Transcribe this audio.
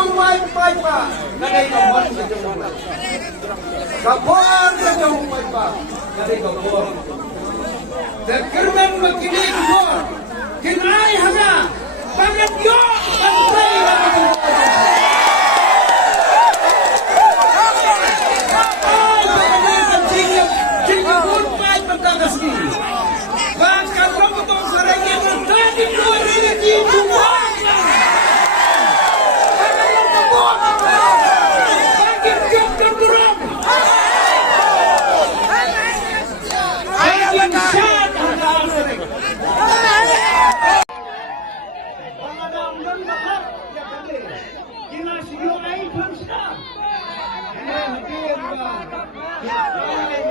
jong wifi pa. Nanay kamon sa jong wifi. Kapon sa jong wifi. Nanay kapon. Terkerman makinig mo. Kinay haga. Bakit yun? Pantay na ako. Ay, pagkalitan sige. Sige goodbye magkakasli. Baka pa mo itong sarangin ng dati ko rin at yung Kita